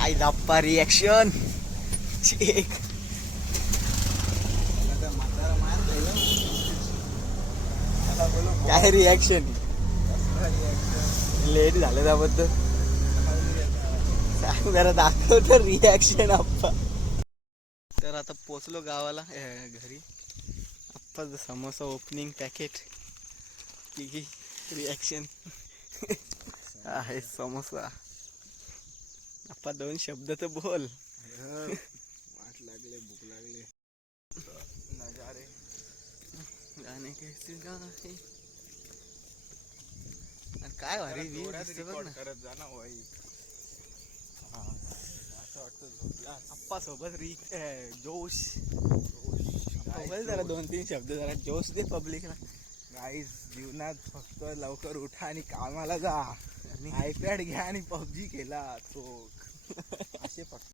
आई लाप्पा reaction एक काय reaction late झालं त्याबद्दल सांग जरा दाखव तर रिॲक्शन आप्पा. तर आता पोचलो गावाला घरी. आप्पा समोसा ओपनिंग पॅकेट की रिॲक्शन आहे समोसा. आप्पा दोन शब्द तर बोल. वाट लागले भूक लागले. नजारे गाणे कैसे गाणे काय भारी व्ह्यू दिसतो बघ ना. करत जा ना भाई. असं वाटतं झोपला. आप्पा सोबत जोश बोल जरा 2-3 शब्द जरा जोश दे पब्लिकला. गाईस जीवनात फक्त लवकर उठा आणि कामाला जा. आयपॅड घ्या आणि पबजी खेळा. चोख